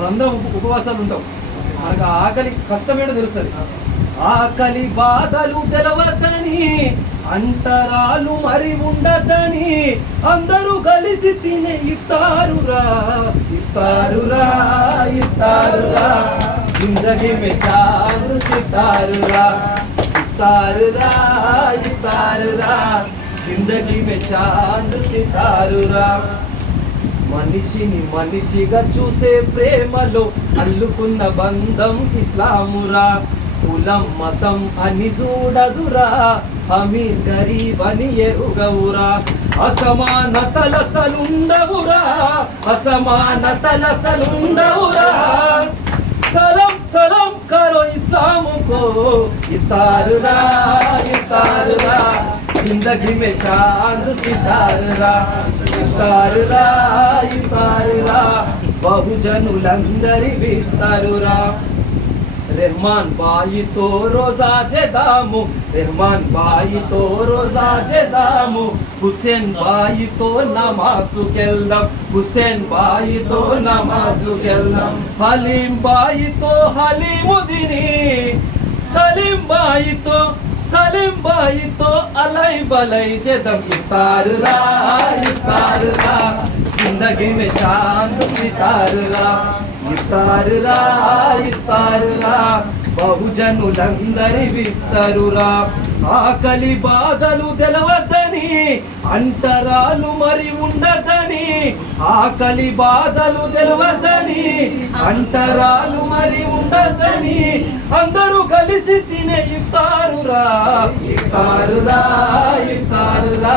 మనందరం ఉపవాసాలు ఉంటాం, మనకు ఆకలి కష్టమేటో తెలుస్తుంది. ఆకలి బాధలు తెలవద్దని, అంతరాలు మరి ఉండదని, అందరూ కలిసి తినే ఇఫ్తారురా ఇఫ్తారురా ఇఫ్తారురా, జిందగీ మే చాంద్ సితారురా ఇఫ్తారురా ఇఫ్తారురా, జిందగీ మే చాంద్ సితారురా. మనిషిని మనిషిగా చూసే ప్రేమలో అల్లుకున్న బంధం ఇస్లామురా. కులం మతం అని చూడదురా, అమీర్ గరీబ్ అని ఎరుగవురా. అసమానతలసలుండవురా, అసమానతలసలుండవురా. సలం సలం కరో ఇస్లాముకో, ఇఫ్తారురా ఇఫ్తారురా, జిందగీ మే చాంద్ సితారురా ఇఫ్తారురా ఇఫ్తారురా, బహుజనులందరి విస్తారురా. రెహమాన్ బాయితో రోజా చేద్దాము, రెహమాన్ బాయితో రోజా చేద్దాము, హుస్సేన్ బాయితో నమాజుకెళ్దాం, హుస్సేన్ బాయితో నమాజుకెళ్దాం. హలీం బాయితో హలీము తిని, సలీం బాయితో అలై బలై చేద్దాం. ఇఫ్తారురా ఇఫ్తారురా, జిందగీ మే చాంద్ సితారురా ఇఫ్తారురా ఇఫ్తారురా, బహుజనులందరి విస్తరురా. ఆకలి బాధలు తెలవద్దని, అంటరాలు మరి ఉండదని, ఆకలి బాధలు తెలవద్దని, అంటరాలు మరి ఉండదని, అందరూ కలిసి తినే ఇఫ్తారురా ఇఫ్తారురా ఇఫ్తారురా,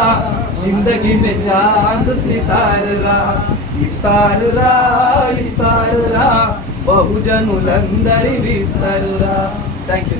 జిందగీ మే చాంద్ సితారురా ఇఫ్తారురా ఇఫ్తారురా, బహుజనులందరి విస్తరురా. Thank you.